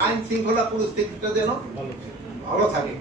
আইন শৃঙ্খলা পরিস্থিতিটা যেন ভালো থাকে।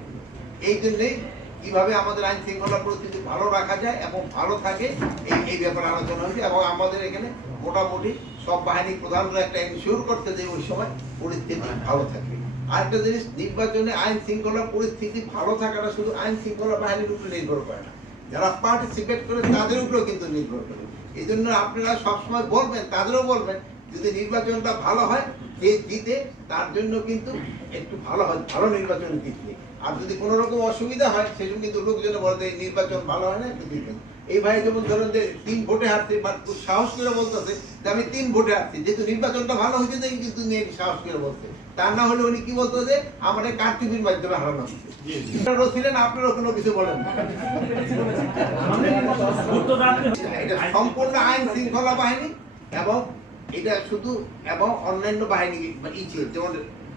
এই জন্যেই কীভাবে আমাদের আইন শৃঙ্খলা পরিস্থিতি ভালো রাখা যায় এবং ভালো থাকে এই এই ব্যাপারে আলোচনা হয়েছে এবং আমাদের এখানে মোটামুটি সব বাহিনী প্রধানরা একটা এনশিওর করতে যে ওই সময় পরিস্থিতি ভালো থাকবে আরেকটা জিনিস নির্বাচনে আইন শৃঙ্খলা পরিস্থিতি ভালো থাকাটা শুধু আইন শৃঙ্খলা বাহিনীর উপরে নির্ভর করে না। যারা পার্টিসিপেট করে তাদের উপরেও কিন্তু নির্ভর করে। এই জন্য আপনারা সবসময় বলবেন তাদেরও বলবেন যদি নির্বাচনটা ভালো হয় যে জিতে তার জন্য কিন্তু একটু ভালো হয় ভালো নির্বাচন জিতলে। আর যদি কোনো রকম অসুবিধা হয় সেজন্য কিন্তু লোকজন বলে যে এই নির্বাচন ভালো হয় না এই ভাই যেমন ধরেন যে তিন ভোটে হারছে বা সাহস করে বলতেছে যে আমি তিন ভোটে হারছি। যেহেতু নির্বাচনটা ভালো হয়েছে দেখি কিন্তু নিয়ে সাহস করে বলছে। তার না হলে উনি কি বলতো যে আমাদের কারচুপির মাধ্যমে হারানো হচ্ছে আপনারাও ছিলেন আপনারাও কোনো কিছু বলেন। এটা সম্পূর্ণ আইন শৃঙ্খলা বাহিনী এবং এটা শুধু এবং অন্যান্য বাহিনী মানে যেমন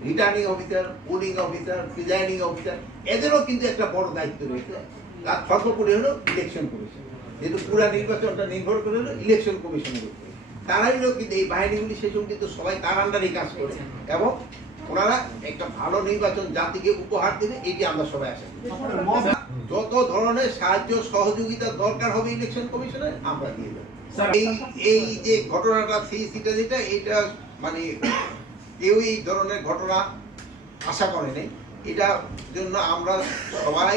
returning officer polling officer presiding officer এদেরও কিন্তু একটা বড় দায়িত্ব রয়েছে। তার সর্বোপরি হলো ইলেকশন কমিশন যেহেতু পুরো নির্বাচনটা নির্ভর করে হলো ইলেকশন কমিশনের উপরে। তারাই কিন্তু এই বাহিনীগুলি সেসব কিন্তু সবাই তার আন্ডারেই কাজ করে। এবং ওনারা একটা ভালো নির্বাচন জাতিকে উপহার দেবে এটি আমরা সবাই যত ধরনের সাহায্য সহযোগিতা দরকার হবে ইলেকশন কমিশনের আমরা দিয়ে দেবো। এই এই যে ঘটনাটা সেই সিটা যেটা এটা মানে কেউ এই ধরনের ঘটনা আশা করে নাই। এটার জন্য আমরা সবাই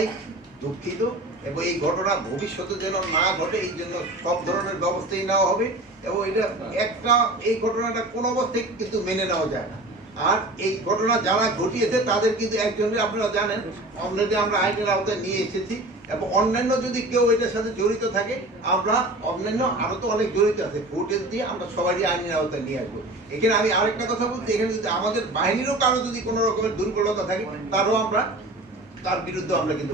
দুঃখিত এবং এই ঘটনা ভবিষ্যতে যেন না ঘটে এই জন্য সব ধরনের ব্যবস্থাই নেওয়া হবে। এবং এটা একটা এই ঘটনাটা কোনো অবস্থায় কিন্তু মেনে নেওয়া যায় না। আর এই ঘটনা যারা ঘটিয়েছে, তাদের কিন্তু একজনের আপনারা জানেন অন্যদের আমরা আইনের আওতায় নিয়ে এসেছি এবং অন্যান্য যদি কেউ এটার সাথে জড়িত থাকে, আমরা অন্যান্য আরও তো অনেক জড়িত আছে, ভোটের দিয়ে আমরা সবারই আইনের আওতায় নিয়ে আসব। এখানে আমি আরেকটা কথা বলছি, এখানে যদি আমাদের বাহিনীরও কারও যদি কোনো রকমের দুর্বলতা থাকে, তারও আমরা তার বিরুদ্ধে আমরা কিন্তু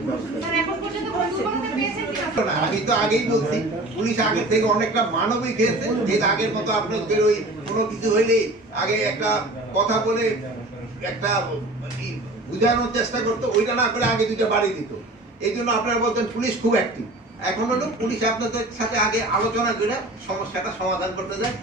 আমি তো আগেই বলছি পুলিশ আগের থেকে অনেকটা মানবিক হয়েছে যে আগের মতো আপনাদের ওই কোনো কিছু হইলে আগে একটা কথা বলে একটা বুঝানোর চেষ্টা করতো ওইটা না করে আগে দুইটা বাড়ি দিত। এই জন্য আপনারা বলতেন পুলিশ খুব অ্যাক্টিভ এখন হলো পুলিশ আপনাদের সাথে আগে আলোচনা করে সমস্যাটা সমাধান করতে যায়।